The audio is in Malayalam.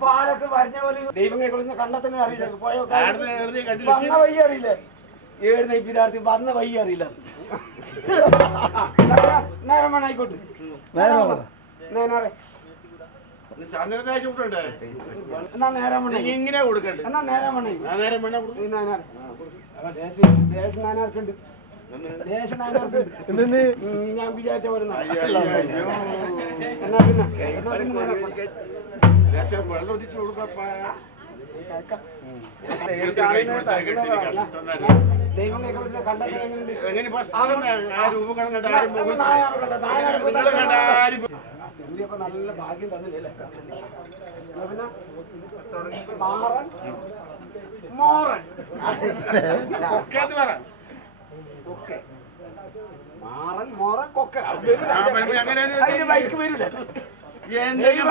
പാലൊക്കെ വരഞ്ഞ പോലെ ദൈവങ്ങളെ കുറിച്ച് കണ്ടെത്തന്നെ അറിയില്ല. പോയോ വന്ന വഴി അറിയില്ലേ? ഏഴ് നെയ്പ്പിതാർത്ഥി വന്ന വഴി അറിയില്ല. നേരം വേണം ആയിക്കോട്ടെ. നേരം എന്നാ നേരം വേണം ഇങ്ങനെ കൊടുക്കണ്ട. എന്നാ നേരം വേണം ദേശനാനാർക്കുണ്ട്. ഞാൻ വിചാരിച്ച പോലെ എന്നാ പിന്നെ വെള്ളം ഒഴിച്ചു കൊടുക്കപ്പ ദൈവങ്ങളെ കുറിച്ച് കണ്ടെത്തിയപ്പോ നല്ല ഭാഗ്യം തന്നില്ലേ? പിന്നെ മാറൻ മോറൻ കൊക്കെ മാറൻ മോറൻ കൊക്കെ ബൈക്ക് വരൂല. എന്തെങ്കിലും